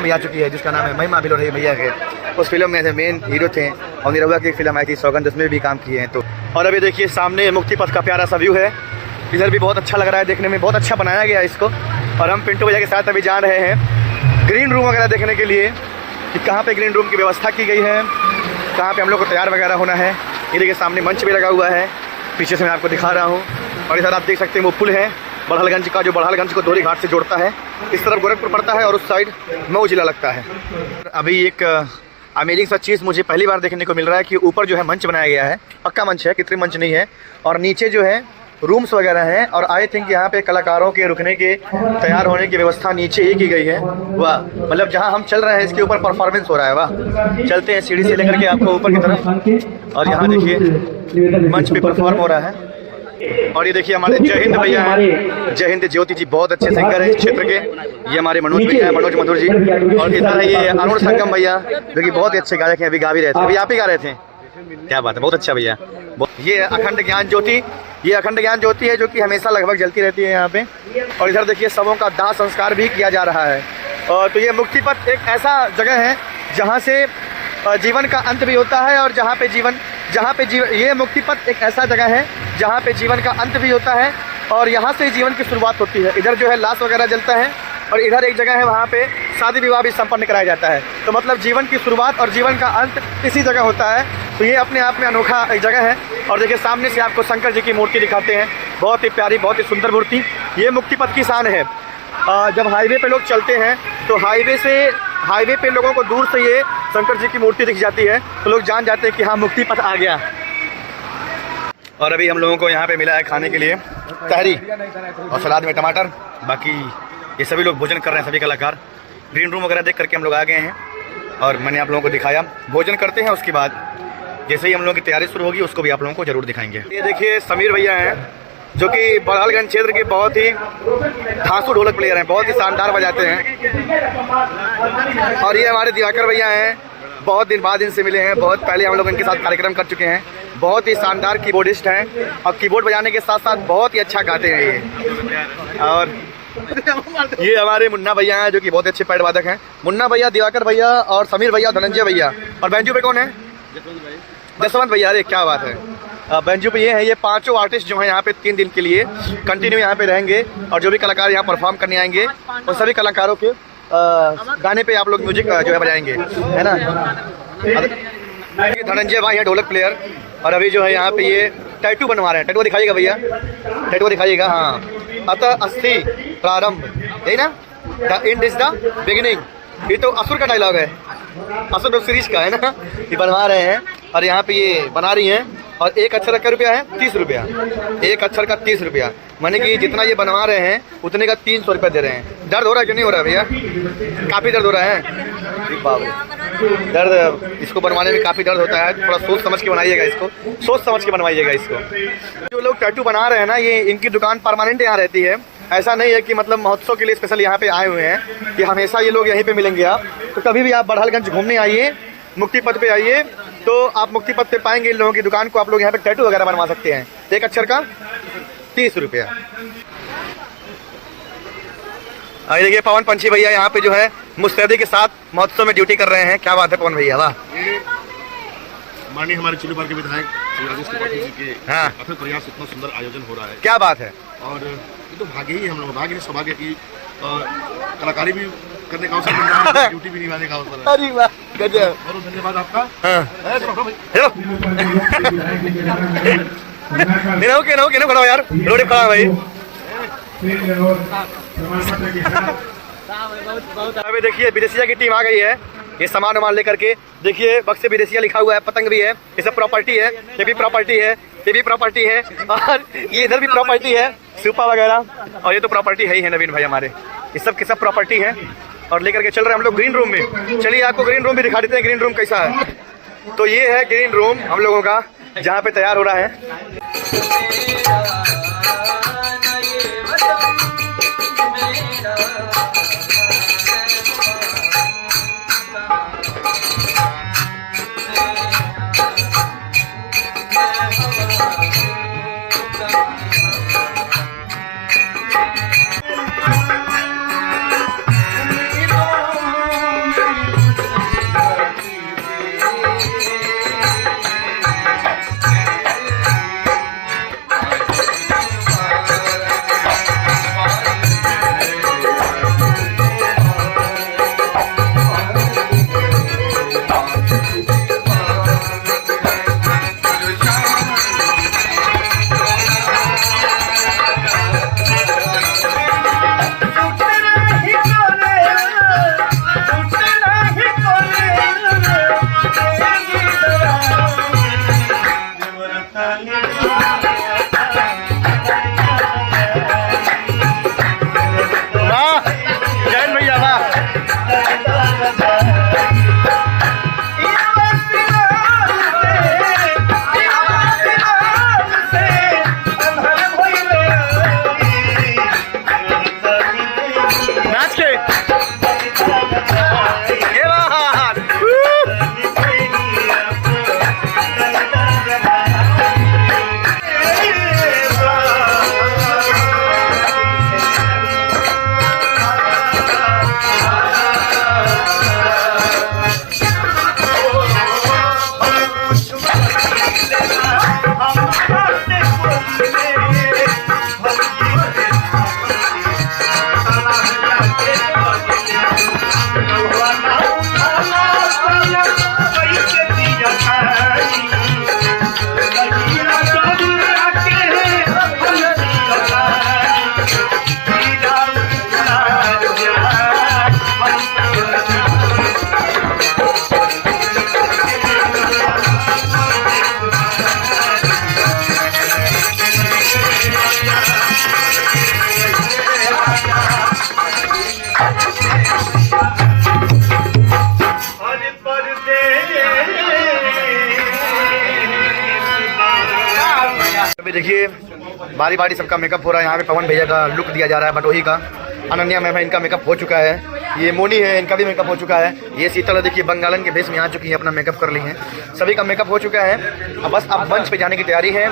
Film भी आ चुकी है जिसका नाम है महिमा भिलोरे भैया के। उस फिल्म में मेन हीरो थे और निरहुआ की एक फिल्म आई थी सौगंध, उसमें भी काम किए हैं। तो और अभी देखिए सामने मुक्ति पथ का प्यारा सा व्यू है, इधर भी बहुत अच्छा लग रहा है देखने में, बहुत अच्छा बनाया गया है इसको। और हम पिंटू भैया के साथ अभी जा रहे हैं ग्रीन रूम वगैरह देखने के लिए कि कहाँ पे ग्रीन रूम की व्यवस्था की गई है, कहाँ पे हम लोग को तैयार वगैरह होना है। ये देखिए सामने मंच भी लगा हुआ है, पीछे से मैं आपको दिखा रहा हूँ। और इधर आप देख सकते हैं वो पुल है बड़हलगंज का, जो बड़हलगंज को दोहरी घाट से जोड़ता है। इस तरफ गोरखपुर पड़ता है और उस साइड मऊ जिला लगता है। अभी एक अमेजिंग सा चीज़ मुझे पहली बार देखने को मिल रहा है कि ऊपर जो है मंच बनाया गया है, पक्का मंच है, कृत्रिम मंच नहीं है। और नीचे जो है रूम्स वगैरह हैं और आई थिंक यहाँ पे कलाकारों के रुकने के, तैयार होने की व्यवस्था नीचे ही की गई है। वाह, मतलब जहाँ हम चल रहे हैं इसके ऊपर परफॉर्मेंस हो रहा है। वाह, चलते हैं सीढ़ी से लेकर के आपको ऊपर की तरफ। और यहाँ देखिए मंच पे परफॉर्म हो रहा है। और ये देखिए हमारे जय हिंद भैया हैं, जय हिंद ज्योति जी बहुत अच्छे सिंगर हैं इस क्षेत्र के। ये हमारे मनोज भैया हैं, मनोज मधुर जी। और इधर है ये अरुण संगम भैया जो कि बहुत ही अच्छे गायक हैं, अभी गा भी रहे थे, अभी आप ही गा रहे थे। क्या बात है, बहुत अच्छा भैया। ये अखंड ज्ञान ज्योति, ये अखंड ज्ञान ज्योति है जो कि हमेशा लगभग जलती रहती है यहाँ पे। और इधर देखिए सबों का दाह संस्कार भी किया जा रहा है। और तो ये मुक्ति पथ एक ऐसा जगह है जहाँ से जीवन का अंत भी होता है और ये मुक्ति पथ एक ऐसा जगह है जहाँ पे जीवन का अंत भी होता है और यहाँ से जीवन की शुरुआत होती है। इधर जो है लाश वगैरह जलता है और इधर एक जगह है वहाँ पे शादी विवाह भी संपन्न कराया जाता है। तो मतलब जीवन की शुरुआत और जीवन का अंत इसी जगह होता है। तो ये अपने आप में अनोखा एक जगह है। और देखिए सामने से आपको शंकर जी की मूर्ति दिखाते हैं, बहुत ही प्यारी, बहुत ही सुंदर मूर्ति। ये मुक्ति पथ की शान है। जब हाईवे पे लोग चलते हैं तो हाईवे पे लोगों को दूर से ये शंकर जी की मूर्ति दिख जाती है तो लोग जान जाते हैं कि हाँ मुक्ति पथ आ गया। और अभी हम लोगों को यहाँ पे मिला है खाने के लिए तहरी और सलाद में टमाटर। बाकी ये सभी लोग भोजन कर रहे हैं, सभी कलाकार। ग्रीन रूम वगैरह देख करके हम लोग आ गए हैं और मैंने आप लोगों को दिखाया। भोजन करते हैं, उसके बाद जैसे ही हम लोगों की तैयारी शुरू होगी उसको भी आप लोगों को जरूर दिखाएंगे। ये देखिए समीर भैया हैं जो कि बड़हलगंज क्षेत्र के बहुत ही धांसू ढोलक प्लेयर हैं, बहुत ही शानदार बजाते हैं। और ये हमारे दिवाकर भैया हैं, बहुत दिन बाद इनसे मिले हैं, बहुत पहले हम लोग इनके साथ कार्यक्रम कर चुके हैं। बहुत ही शानदार कीबोर्डिस्ट हैं और कीबोर्ड बजाने के साथ साथ बहुत ही अच्छा गाते हैं ये। और ये हमारे मुन्ना भैया हैं जो कि बहुत अच्छे पैड वादक हैं। मुन्ना भैया, दिवाकर भैया और समीर भैया, धनंजय भैया। और बेंजू पे कौन है? जसवंत भैया। अरे क्या बात है, बेंजू पे ये है। ये पांचों आर्टिस्ट जो हैं यहाँ पे 3 दिन के लिए कंटिन्यू यहाँ पे रहेंगे और जो भी कलाकार यहाँ परफॉर्म करने आएंगे उन सभी कलाकारों के गाने पे आप लोग म्यूजिक जो है बजाएंगे, है ना। धनंजय भाई है ढोलक प्लेयर। और अभी जो है यहाँ पे ये टैटू बनवा रहे हैं। टैटू दिखाइएगा भैया, टैटू दिखाइएगा। हाँ, अतः अस्थि प्रारंभ, यही ना, the end is the beginning. ये तो असुर का डायलॉग है, असुर वेब सीरीज का, है ना। ये बनवा रहे हैं और यहाँ पे ये बना रही हैं। और एक अक्षर का रुपया है 30 रुपया, एक अक्षर का 30 रुपया, माने कि जितना ये बनवा रहे हैं उतने का 300 रुपया दे रहे हैं। दर्द हो रहा है कि नहीं हो रहा है भैया? काफ़ी दर्द हो रहा है। दर्द, इसको बनवाने में काफ़ी दर्द होता है। थोड़ा सोच समझ के बनाइएगा इसको, सोच समझ के बनवाइएगा इसको। जो लोग टैटू बना रहे हैं ना, ये इनकी दुकान परमानेंट यहाँ रहती है। ऐसा नहीं है कि मतलब महोत्सव के लिए स्पेशल यहाँ पे आए हुए हैं, कि हमेशा ये लोग यहीं पे मिलेंगे। आप तो कभी भी आप बड़हलगंज घूमने आइए, मुक्ति पथ पे आइए, तो आप मुक्ति पथ पे पाएंगे इन लोगों की दुकान को। आप लोग यहाँ पे टैटू वगैरह बनवा सकते हैं। एक अक्षर का 30 रुपया। आइए देखिए पवन पंछी भैया यहाँ पे जो है मुस्तैदी के साथ महोत्सव में ड्यूटी कर रहे हैं। क्या बात है पवन भैया, वाह। माननीय हमारे चिल्लूपार के विधायक राजेश त्रिपाठी जी के अथक प्रयास, इतना सुंदर आयोजन हो रहा है। क्या बात है। और ये तो भाग्य ही, हम लोग भाग्य नहीं सौभाग्य की कलाकारी भी करने का अवसर मिल रहा है, ड्यूटी भी निभाने का अवसर। अरे वाह, गजब। बहुत धन्यवाद आपका। खड़ा यार, रोड खड़ा भाई। अभी देखिए विदेशिया की टीम आ गई है, ये सामान वामान लेकर के। देखिए बक्से विदेशिया लिखा हुआ है, पतंग भी है, ये सब प्रॉपर्टी है, ये भी प्रॉपर्टी है, ये भी प्रॉपर्टी है, और ये इधर भी प्रॉपर्टी है, सूपा वगैरह। और ये तो प्रॉपर्टी है ही है नवीन भाई हमारे, ये सब के सब प्रॉपर्टी है। और लेकर के चल रहे हैं हम लोग ग्रीन रूम में। चलिए आपको ग्रीन रूम भी दिखा देते हैं, ग्रीन रूम कैसा है। तो ये है ग्रीन रूम हम लोगों का, जहाँ पे तैयार हो रहा है। अभी देखिए बारी बारी सबका मेकअप हो रहा है। यहाँ पे पवन भैया का लुक दिया जा रहा है बटोही का। अनन्या मैम है, इनका मेकअप हो चुका है। ये मोनी है, इनका भी मेकअप हो चुका है। ये शीतल देखिए बंगालन के भेष में आ चुकी है, अपना मेकअप कर ली है। सभी का मेकअप हो चुका है। अब बस अब मंच पे जाने की तैयारी है।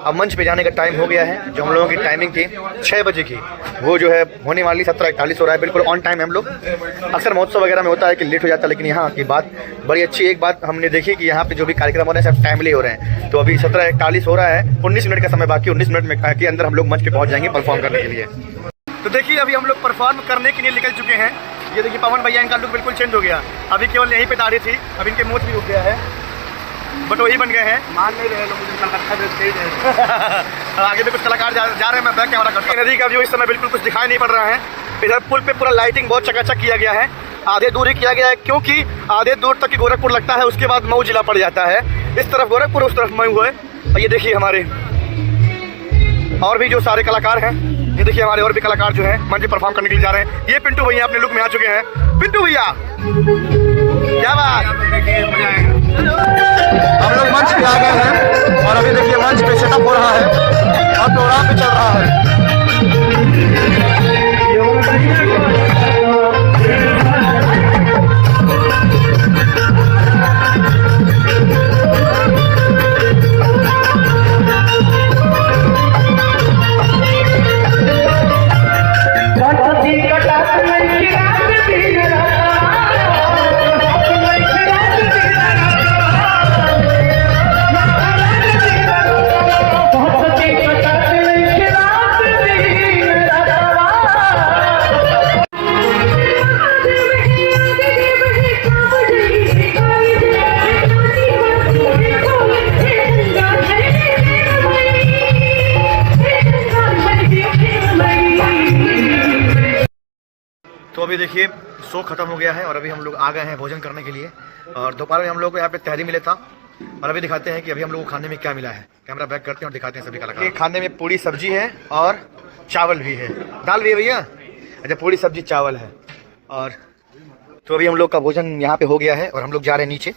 अब मंच पे जाने का टाइम हो गया है। जो हम लोगों की टाइमिंग थी 6 बजे की, वो जो है होने वाली 17:41 हो रहा है। बिल्कुल ऑन टाइम हम लोग। अक्सर महोत्सव वगैरह में होता है कि लेट हो जाता है, लेकिन यहाँ की बात बड़ी अच्छी एक बात हमने देखी कि यहाँ पे जो भी कार्यक्रम हो रहे हैं सब टाइमली हो रहे हैं। तो अभी 17:41 हो रहा है, 19 मिनट का समय बाकी। 19 मिनट में के अंदर हम लोग मंच पे पहुँच जाएंगे परफॉर्म करने के लिए। तो देखिए अभी हम लोग परफॉर्म करने के लिए निकल चुके हैं। ये देखिए पवन भैया, इनका लुक बिल्कुल चेंज हो गया। अभी केवल यहीं पे दाढ़ी थी, अब इनके मूंछ भी उग गया है, बट वही बन गए हैं। मान नहीं रहे लोग, आगे भी कुछ कलाकार जा रहे हैं। मैं बैक कैमरा करता हूं। नदी का व्यू इस समय बिल्कुल कुछ दिखाई नहीं पड़ रहा है। इधर पुल पे पूरा लाइटिंग बहुत चकाचक किया गया है। आधे दूर ही किया गया है, क्योंकि आधे दूर तक ही गोरखपुर लगता है, उसके बाद मऊ जिला पड़ जाता है। इस तरफ गोरखपुर, उस तरफ मऊ है। और ये देखिए हमारे और भी जो सारे कलाकार हैं, ये देखिए हमारे और भी कलाकार जो हैं मंच पे परफॉर्म करने के लिए जा रहे हैं। ये पिंटू भैया अपने लुक में आ चुके हैं। पिंटू भैया क्या बात, हम लोग मंच पे आ गए हैं और अभी देखिए मंच पे सेटअप हो रहा है और प्रोग्राम भी चल रहा है। तो अभी देखिए शो खत्म हो गया है और अभी हम लोग आ गए हैं भोजन करने के लिए। और दोपहर में हम लोग को यहाँ पे तहरी मिले था और अभी दिखाते हैं कि अभी हम लोग को खाने में क्या मिला है। कैमरा बैक करते हैं और दिखाते हैं सभी कलाकार। खाने में पूरी सब्जी है और चावल भी है, दाल भी है भैया। अच्छा, पूरी सब्जी चावल है। और तो अभी हम लोग का भोजन यहाँ पे हो गया है और हम लोग जा रहे हैं नीचे।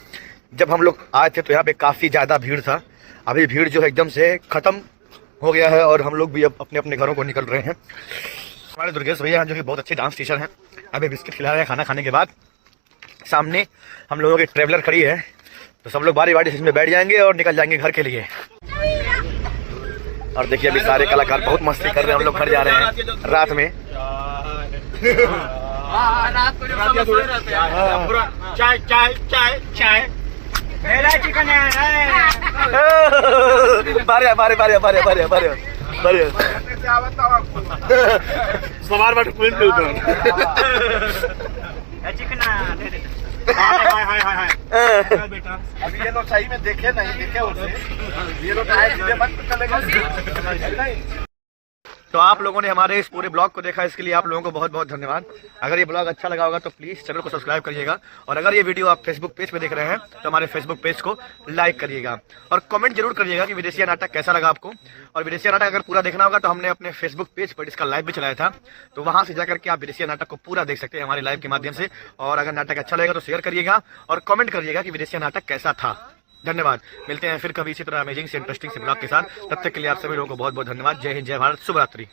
जब हम लोग आए थे तो यहाँ पे काफ़ी ज़्यादा भीड़ था। अभी भीड़ जो है एकदम से ख़त्म हो गया है और हम लोग भी अब अपने अपने घरों को निकल रहे हैं। हमारे दुर्गेश भैया जो कि बहुत अच्छे डांस टीचर हैं, अभी बिस्किट खिला रहे हैं खाना खाने के बाद। सामने हम लोगों की ट्रेवलर खड़ी है, तो सब लोग बारी बारी इसमें बैठ जाएंगे और निकल जाएंगे घर के लिए। और देखिए अभी सारे कलाकार बहुत मस्ती कर रहे हैं। हम लोग घर जा रहे हैं रात में। चाय चाय चाय चाय चिकन बारे बारे बारे बारे बारे बारे बारे सवार बट क्वीन पे ऊपर चिकन हाय हाय हाय हाय बेटा। अभी ये लोग सही में देखे नहीं देखे उसे, ये लोग आए सीधे मत चलेगा। तो आप लोगों ने हमारे इस पूरे ब्लॉग को देखा, इसके लिए आप लोगों को बहुत बहुत धन्यवाद। अगर ये ब्लॉग अच्छा लगा होगा तो प्लीज़ चैनल को सब्सक्राइब करिएगा। और अगर ये वीडियो आप फेसबुक पेज पे देख रहे हैं तो हमारे फेसबुक पेज को लाइक करिएगा और कमेंट जरूर करिएगा कि विदेशिया नाटक कैसा लगा आपको। और विदेशिया नाटक अगर पूरा देखना होगा तो हमने अपने फेसबुक पेज पर इसका लाइव भी चलाया था, तो वहाँ से जाकर के आप विदेशिया नाटक को पूरा देख सकते हैं हमारे लाइव के माध्यम से। और अगर नाटक अच्छा लगेगा तो शेयर करिएगा और कमेंट करिएगा कि विदेशिया नाटक कैसा था। धन्यवाद। मिलते हैं फिर कभी इसी तरह अमेजिंग से इंटरेस्टिंग से ब्लॉग के साथ। तब तक के लिए आप सभी लोगों को बहुत बहुत धन्यवाद। जय हिंद, जय भारत, शुभ रात्रि।